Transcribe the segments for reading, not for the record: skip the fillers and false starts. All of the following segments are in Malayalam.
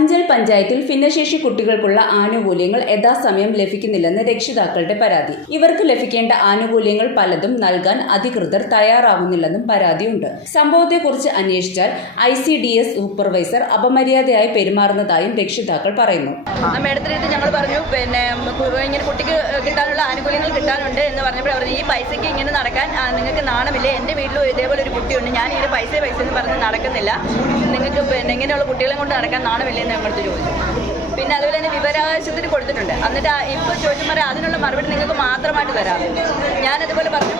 അഞ്ചൽ പഞ്ചായത്തിൽ ഭിന്നശേഷി കുട്ടികൾക്കുള്ള ആനുകൂല്യങ്ങൾ യഥാസമയം ലഭിക്കുന്നില്ലെന്ന് രക്ഷിതാക്കളുടെ പരാതി. ഇവർക്ക് ലഭിക്കേണ്ട ആനുകൂല്യങ്ങൾ പലതും നൽകാൻ അധികൃതർ തയ്യാറാവുന്നില്ലെന്നും പരാതിയുണ്ട്. സംഭവത്തെക്കുറിച്ച് അന്വേഷിച്ചാൽ ICDS സൂപ്പർവൈസർ അപമര്യാദയായി പെരുമാറുന്നതായും രക്ഷിതാക്കൾ പറയുന്നു. ഞങ്ങൾ പറഞ്ഞു ഇങ്ങനെ കുട്ടിക്ക് കിട്ടാനുള്ള ആനുകൂല്യങ്ങൾ കിട്ടാനുണ്ട് എന്ന് പറഞ്ഞപ്പോൾ അവർ ഈ പൈസയ്ക്ക് ഇങ്ങനെ നടക്കാൻ നിങ്ങൾക്ക് നാണമില്ലേ? എൻ്റെ വീട്ടിലും ഇതേപോലെ ഒരു കുട്ടിയുണ്ട്, ഞാൻ ഇങ്ങനെ പൈസ എന്ന് പറഞ്ഞ് നടക്കുന്നില്ല, നിങ്ങൾക്ക് ഇങ്ങനെയുള്ള കുട്ടികളെ കൊണ്ട് നടക്കാൻ നാണമില്ലേ എന്ന് ഞങ്ങൾക്ക് ചോദിച്ചു. പിന്നെ അതുപോലെ തന്നെ വിവരാവകാശത്തിന് കൊടുത്തിട്ടുണ്ട്. എന്നിട്ട് ഇപ്പോൾ ചോദിക്കുമ്പോൾ അതിനുള്ള മറുപടി നിങ്ങൾക്ക് മാത്രമായിട്ട് തരാം. ഞാനതുപോലെ പറഞ്ഞു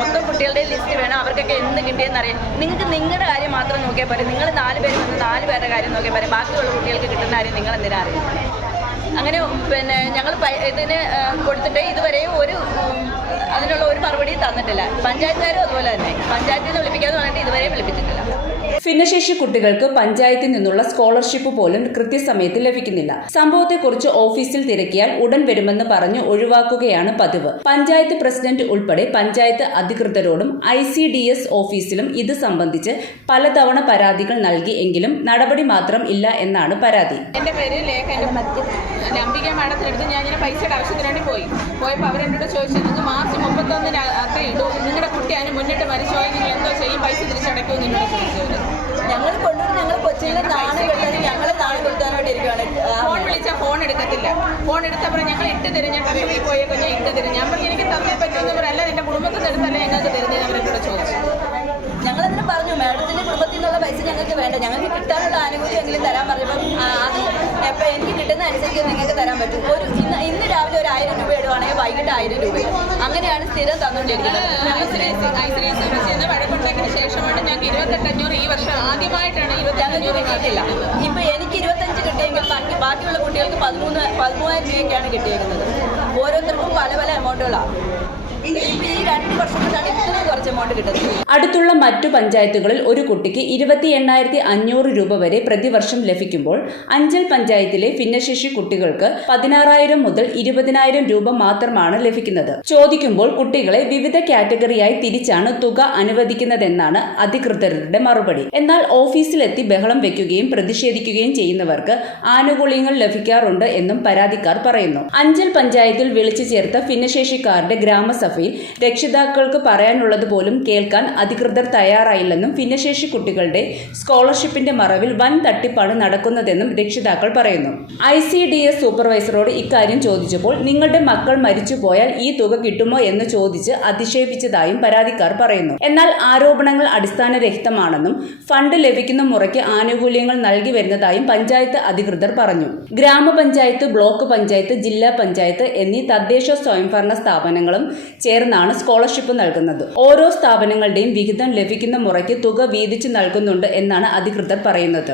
മൊത്തം കുട്ടികളുടെ ലിസ്റ്റ് വേണം, അവർക്കൊക്കെ എന്ത് കിട്ടിയെന്നറിയാം. നിങ്ങൾക്ക് നിങ്ങളുടെ കാര്യം മാത്രം നോക്കിയാൽ പോരെ, നിങ്ങൾ 4 പേര് വന്ന് 4 പേരുടെ കാര്യം നോക്കിയാൽ പോരെ, ബാക്കിയുള്ള കുട്ടികൾക്ക് കിട്ടുന്ന കാര്യം നിങ്ങൾ എന്തിനാ അറിയാം? അങ്ങനെ ഞങ്ങൾ ഇതിന് കൊടുത്തിട്ട് ഇതുവരെയും അതിനുള്ള ഒരു മറുപടി തന്നിട്ടില്ല. പഞ്ചായത്തുകാരും അതുപോലെ തന്നെ പഞ്ചായത്തിൽ നിന്ന് വിളിപ്പിക്കാന്ന് പറഞ്ഞിട്ട് ഇതുവരെയും വിളിപ്പിച്ചിട്ടില്ല. ഭിന്നശേഷി കുട്ടികൾക്ക് പഞ്ചായത്തിൽ നിന്നുള്ള സ്കോളർഷിപ്പ് പോലും കൃത്യസമയത്ത് ലഭിക്കുന്നില്ല. സംഭവത്തെക്കുറിച്ച് ഓഫീസിൽ തിരക്കിയാൽ ഉടൻ വരുമെന്ന് പറഞ്ഞു ഒഴിവാക്കുകയാണ് പതിവ്. പഞ്ചായത്ത് പ്രസിഡന്റ് ഉൾപ്പെടെ പഞ്ചായത്ത് അധികൃതരോടും ICDS ഓഫീസിലും ഇത് സംബന്ധിച്ച് പലതവണ പരാതികൾ നൽകി എങ്കിലും നടപടി മാത്രം ഇല്ല എന്നാണ് പരാതി. എൻ്റെ പേര് ലേഖ. അംബിക മാഡത്തിനടുത്ത് ഞാൻ ഇങ്ങനെ പൈസയുടെ ആവശ്യത്തിന് വേണ്ടി പോയപ്പോൾ അവരെന്നോട് ചോദിച്ചു, നിങ്ങൾക്ക് മാർച്ച് 31 അത്രയും ഇടൂ, നിങ്ങളുടെ കുട്ടി അതിന് മുന്നിട്ട് മരിച്ചുപോയി, നിങ്ങൾ എന്തോ ചെയ്യും, പൈസ തിരിച്ചടക്കുമെന്ന് എന്നോട് ചോദിച്ചത്. ഞങ്ങൾ കൊണ്ടുവന്ന് ഞങ്ങൾ കൊച്ചിയിലെ നാളെ കിട്ടാൻ ഞങ്ങൾ നാളെ കൊടുക്കാനായിട്ട് ഇരിക്കുകയാണ്. ഫോൺ വിളിച്ചാൽ ഫോൺ എടുക്കത്തില്ല. ഫോൺ എടുത്തപ്പോൾ ഞങ്ങൾ ഇട്ട് തരും, ഞാൻ ട്രഷറിയിൽ പോയേക്കോ, ഞാൻ ഇട്ട് തരും. ഞാൻ പറഞ്ഞു എനിക്ക് തന്നേ പറ്റുമെന്ന് പറയും, അല്ല എൻ്റെ കുടുംബത്തിൽ എടുത്തല്ലേ ഞങ്ങൾക്ക് തരുന്നത് അവരെന്നോട് ചോദിച്ചു. ഞങ്ങളതിന് പറഞ്ഞു മാഡത്തിൻ്റെ കുടുംബത്തിൽ നിന്നുള്ള പൈസ ഞങ്ങൾക്ക് വേണ്ട, ഞങ്ങൾക്ക് കിട്ടാനുള്ള ആനുകൂല്യമെങ്കിലും തരാൻ പറഞ്ഞപ്പം അത് എപ്പോൾ എനിക്ക് കിട്ടുന്ന അനുസരിച്ച് നിങ്ങൾക്ക് തരാൻ പറ്റും. ഇന്ന് രാവിലെ ഒരു 1000 രൂപ ഇടുവാണെങ്കിൽ വൈകിട്ട് 1000 രൂപ, അങ്ങനെയാണ് സ്ഥിരം തന്നുകൊണ്ടിരിക്കുന്നത്. ICDS വഴക്കുണ്ടാക്കിയ ശേഷമാണ് ഞങ്ങൾക്ക് 28,500 ഈ വർഷം ആദ്യമായിട്ടാണ് 25,000 കിട്ടിയില്ല. ഇപ്പം എനിക്ക് 25 കിട്ടിയെങ്കിൽ ബാക്കിയുള്ള കുട്ടികൾക്ക് 13,000 രൂപയൊക്കെയാണ് കിട്ടിയിരിക്കുന്നത്. ഓരോരുത്തർക്കും പല പല എമൗണ്ടുകളാണ്. ഈ 2 വർഷം കൊണ്ടാണ് ഇത്രയും കുറച്ച് എമൗണ്ട് കിട്ടുന്നത്. അടുത്തുള്ള മറ്റു പഞ്ചായത്തുകളിൽ ഒരു കുട്ടിക്ക് 28,500 രൂപ വരെ പ്രതിവർഷം ലഭിക്കുമ്പോൾ അഞ്ചൽ പഞ്ചായത്തിലെ ഭിന്നശേഷി കുട്ടികൾക്ക് 16,000 മുതൽ 20,000 രൂപ മാത്രമാണ് ലഭിക്കുന്നത്. ചോദിക്കുമ്പോൾ കുട്ടികളെ വിവിധ കാറ്റഗറിയായി തിരിച്ചാണ് തുക അനുവദിക്കുന്നതെന്നാണ് അധികൃതരുടെ മറുപടി. എന്നാൽ ഓഫീസിലെത്തി ബഹളം വെക്കുകയും പ്രതിഷേധിക്കുകയും ചെയ്യുന്നവർക്ക് ആനുകൂല്യങ്ങൾ ലഭിക്കാറുണ്ട് എന്നും പരാതിക്കാർ പറയുന്നു. അഞ്ചൽ പഞ്ചായത്തിൽ വിളിച്ചു ചേർത്ത ഭിന്നശേഷിക്കാരുടെ ഗ്രാമസഭ രക്ഷിതാക്കൾക്ക് പറയാനുള്ളത് പോലും കേൾക്കാൻ അധികൃതർ തയ്യാറായില്ലെന്നും ഭിന്നശേഷി കുട്ടികളുടെ സ്കോളർഷിപ്പിന്റെ മറവിൽ വൻ തട്ടിപ്പാണ് നടക്കുന്നതെന്നും രക്ഷിതാക്കൾ പറയുന്നു. ICDS സൂപ്പർവൈസറോട് ഇക്കാര്യം ചോദിച്ചപ്പോൾ നിങ്ങളുടെ മക്കൾ മരിച്ചുപോയാൽ ഈ തുക കിട്ടുമോ എന്ന് ചോദിച്ച് അധിക്ഷേപിച്ചതായും പരാതിക്കാർ പറയുന്നു. എന്നാൽ ആരോപണങ്ങൾ അടിസ്ഥാനരഹിതമാണെന്നും ഫണ്ട് ലഭിക്കുന്ന മുറയ്ക്ക് ആനുകൂല്യങ്ങൾ നൽകി വരുന്നതായും പഞ്ചായത്ത് അധികൃതർ പറഞ്ഞു. ഗ്രാമപഞ്ചായത്ത്, ബ്ലോക്ക് പഞ്ചായത്ത്, ജില്ലാ പഞ്ചായത്ത് എന്നീ തദ്ദേശ സ്വയംഭരണ സ്ഥാപനങ്ങളും ചേർന്നാണ് സ്കോളർഷിപ്പ് നൽകുന്നത്. ഓരോ സ്ഥാപനങ്ങളുടെയും വിഹിതം ലഭിക്കുന്ന മുറയ്ക്ക് തുക വീതിച്ചു നൽകുന്നുണ്ട് എന്നാണ് അധികൃതർ പറയുന്നത്.